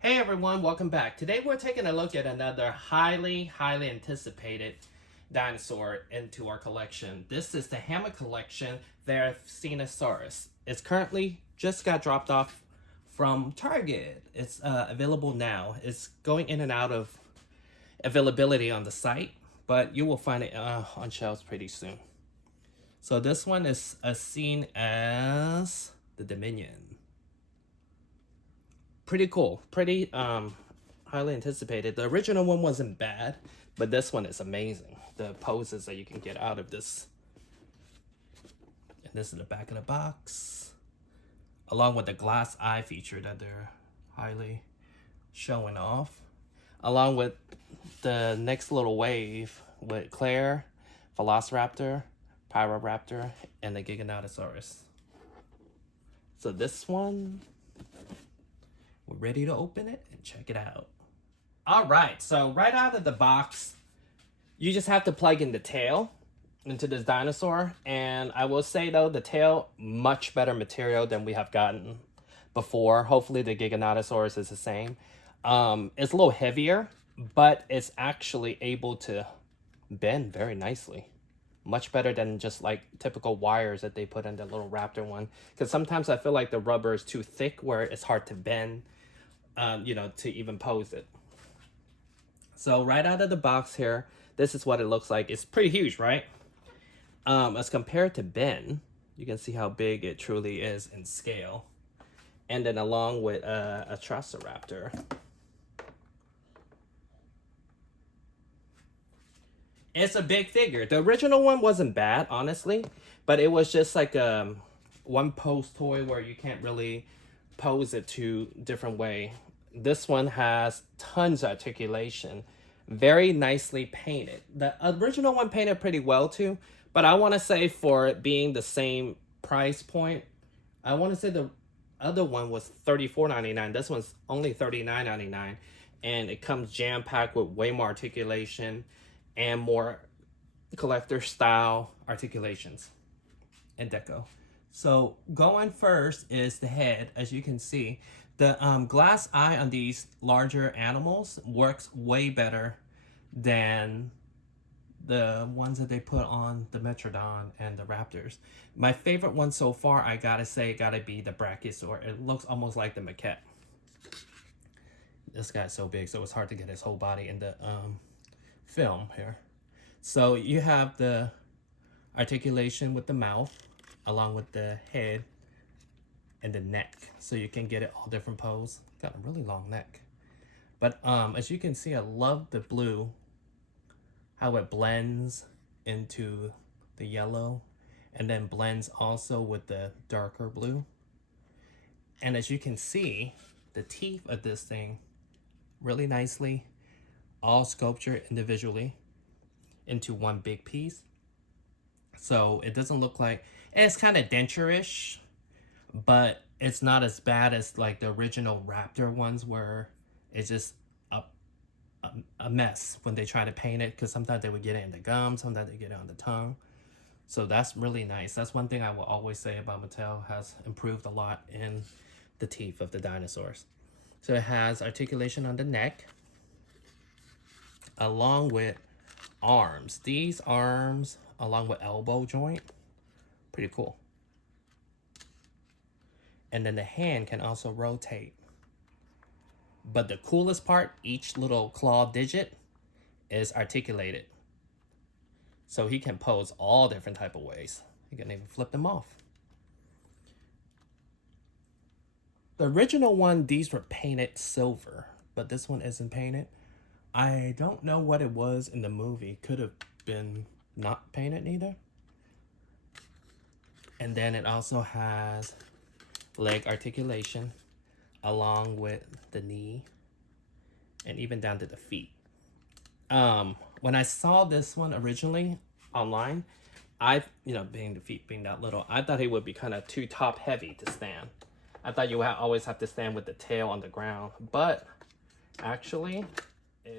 Hey everyone, welcome back. Today we're taking a look at another highly anticipated dinosaur into our collection. This is the Hammond collection, Therizinosaurus. It's currently just got dropped off from Target. It's available now. It's going in and out of availability on the site, but you will find it on shelves pretty soon. So this one is seen as the Dominion. Pretty cool, pretty highly anticipated. The original one wasn't bad, but this one is amazing. The poses that you can get out of this. And this is the back of the box, along with the glass eye feature that they're highly showing off, along with the next little wave with Claire, Velociraptor, Pyroraptor, and the Giganotosaurus. So this one, we're ready to open it and check it out. All right, so right out of the box, you just have to plug in the tail into this dinosaur. And I will say though, the tail, much better material than we have gotten before. Hopefully the Giganotosaurus is the same. It's a little heavier, but it's actually able to bend very nicely. Much better than just like typical wires that they put in the little raptor one. Because sometimes I feel like the rubber is too thick where it's hard to bend, to even pose it. So right out of the box here, this is what it looks like. It's pretty huge, right? As compared to Ben, you can see how big it truly is in scale. And then along with a Triceraptor. It's a big figure. The original one wasn't bad, honestly, but it was just like one pose toy where you can't really pose it to different way. This one has tons of articulation, very nicely painted. The original one painted pretty well too, but I want to say for it being the same price point, I want to say the other one was $34.99. This one's only $39.99, and it comes jam-packed with way more articulation and more collector style articulations and deco. So going first is the head. As you can see, the glass eye on these larger animals works way better than the ones that they put on the Metrodon and the Raptors. My favorite one so far, I gotta say, gotta be the Brachiosaur. It looks almost like the maquette. This guy's so big, so it's hard to get his whole body in the film here. So you have the articulation with the mouth, along with the head and the neck, so you can get it all different pose. Got a really long neck, but as you can see, I love the blue, how it blends into the yellow and then blends also with the darker blue. And as you can see, the teeth of this thing really nicely, all sculptured individually into one big piece. So it doesn't look like, it's kind of denture-ish, but it's not as bad as like the original Raptor ones where it's just a mess when they try to paint it, because sometimes they would get it in the gum, sometimes they get it on the tongue. So that's really nice. That's one thing I will always say about Mattel, has improved a lot in the teeth of the dinosaurs. So it has articulation on the neck, along with arms. These arms, along with elbow joint, pretty cool. And then the hand can also rotate. But the coolest part, each little claw digit is articulated. So he can pose all different type of ways. You can even flip them off. The original one, these were painted silver, but this one isn't painted. I don't know what it was in the movie. Could have been not painted neither. And then it also has leg articulation along with the knee and even down to the feet. When I saw this one originally online, being the feet being that little, I thought it would be kind of too top heavy to stand. I thought you would always have to stand with the tail on the ground, but actually,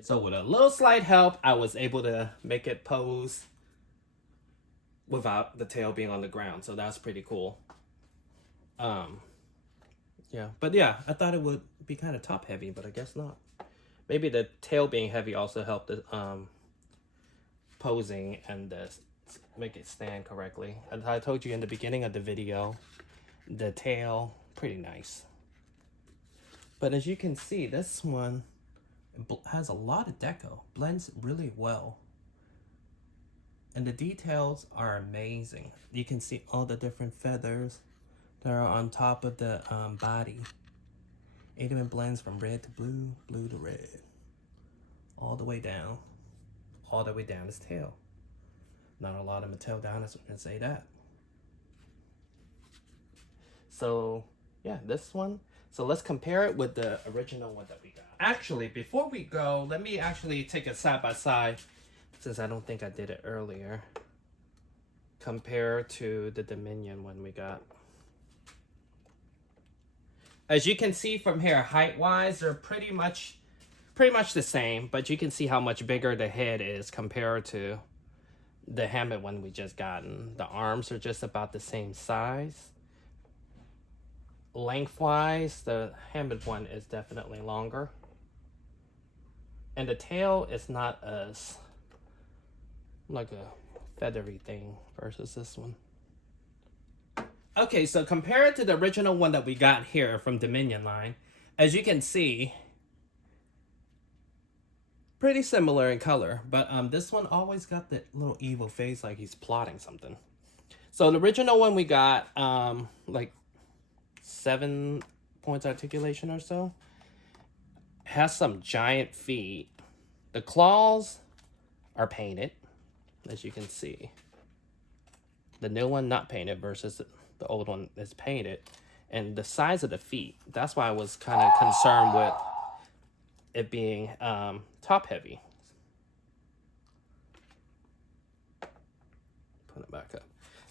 so with a little slight help, I was able to make it pose without the tail being on the ground. So that's pretty cool. Yeah, but yeah, I thought it would be kind of top heavy, but I guess not. Maybe the tail being heavy also helped the posing and make it stand correctly. As I told you in the beginning of the video, the tail pretty nice. But as you can see, this one has a lot of deco, blends really well. And the details are amazing. You can see all the different feathers that are on top of the body. It even blends from red to blue, blue to red. All the way down. All the way down his tail. Not a lot of Mattel dinosaurs can say that. So, yeah, this one. So let's compare it with the original one that we got. Actually, before we go, let me actually take it side by side, since I don't think I did it earlier. Compare to the Dominion one we got. As you can see from here, height-wise, they're pretty much the same, but you can see how much bigger the head is compared to the Hammond one we just gotten. The arms are just about the same size. Lengthwise, the Hammond one is definitely longer. And the tail is not as like a feathery thing versus this one. Okay, so compare it to the original one that we got here from Dominion line. As you can see, pretty similar in color, but this one always got that little evil face like he's plotting something. So the original one we got like 7 points articulation or so. Has some giant feet. The claws are painted, as you can see. The new one not painted versus the old one is painted. And the size of the feet, that's why I was kind of concerned with it being top heavy. Put it back up.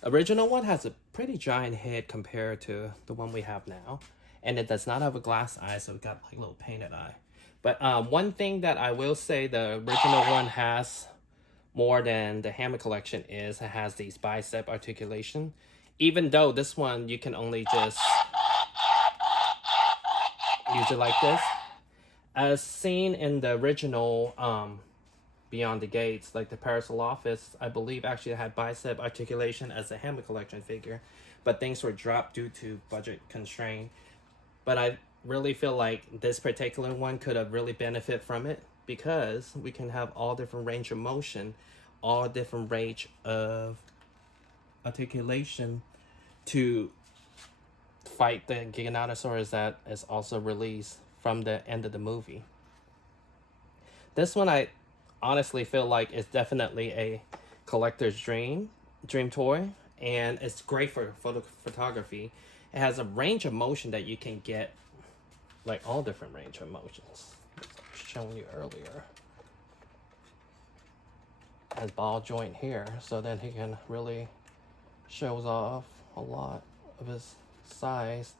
Original one has a pretty giant head compared to the one we have now. And it does not have a glass eye, so it got like a little painted eye. But one thing that I will say the original one has more than the Hammond collection is it has these bicep articulation. Even though this one you can only just use it like this. As seen in the original Beyond the Gates, like the Parasaurolophus, I believe actually had bicep articulation as a Hammond collection figure, but things were dropped due to budget constraint. But I really feel like this particular one could have really benefited from it because we can have all different range of motion, all different range of articulation to fight the Giganotosaurus that is also released from the end of the movie. This one I honestly feel like it's definitely a collector's dream toy, and it's great for photography. It has a range of motion that you can get, like all different range of motions. As I was showing you earlier. Has ball joint here, so then he can really shows off a lot of his size.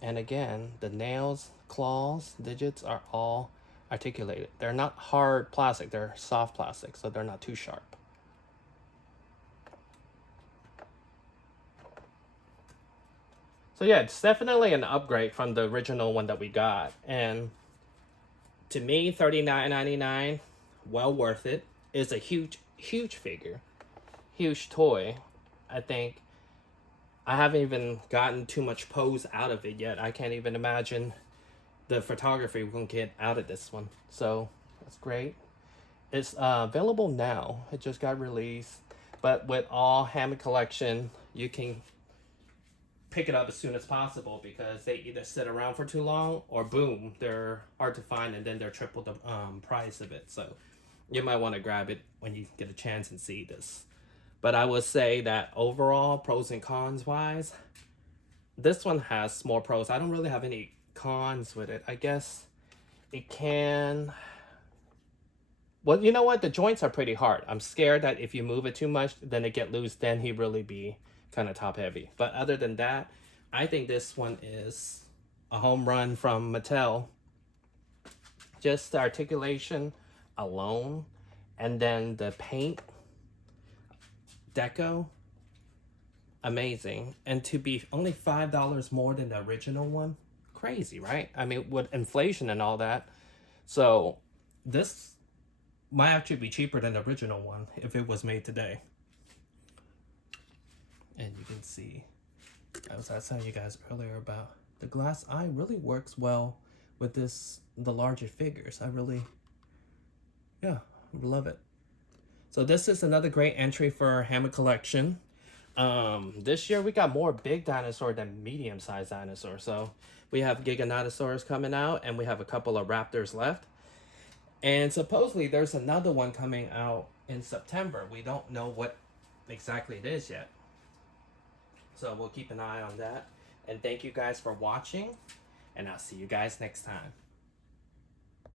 And again, the nails, claws, digits are all articulated. They're not hard plastic, they're soft plastic, so they're not too sharp. So yeah, it's definitely an upgrade from the original one that we got. And to me, $39.99, well worth it. It's a huge, huge figure. Huge toy. I think I haven't even gotten too much pose out of it yet. I can't even imagine the photography we're going to get out of this one. So that's great. It's available now. It just got released. But with all Hammond collection, you can pick it up as soon as possible because they either sit around for too long or boom, they're hard to find and then they're triple the price of it. So you might want to grab it when you get a chance and see this. But I would say that overall, pros and cons wise, this one has more pros. I don't really have any cons with it. I guess it can... Well, you know what? The joints are pretty hard. I'm scared that if you move it too much, then it get loose, then he really be kind of top heavy. But other than that, I think this one is a home run from Mattel. Just the articulation alone, and then the paint, deco, amazing. And to be only $5 more than the original one, crazy, right? I mean, with inflation and all that. So this might actually be cheaper than the original one if it was made today. And you can see, I was telling you guys earlier about the glass eye really works well with the larger figures. I really, yeah, love it. So this is another great entry for our Hammond collection. This year we got more big dinosaur than medium-sized dinosaurs. So we have Giganotosaurus coming out, and we have a couple of raptors left. And supposedly there's another one coming out in September. We don't know what exactly it is yet. So we'll keep an eye on that. And thank you guys for watching. And I'll see you guys next time.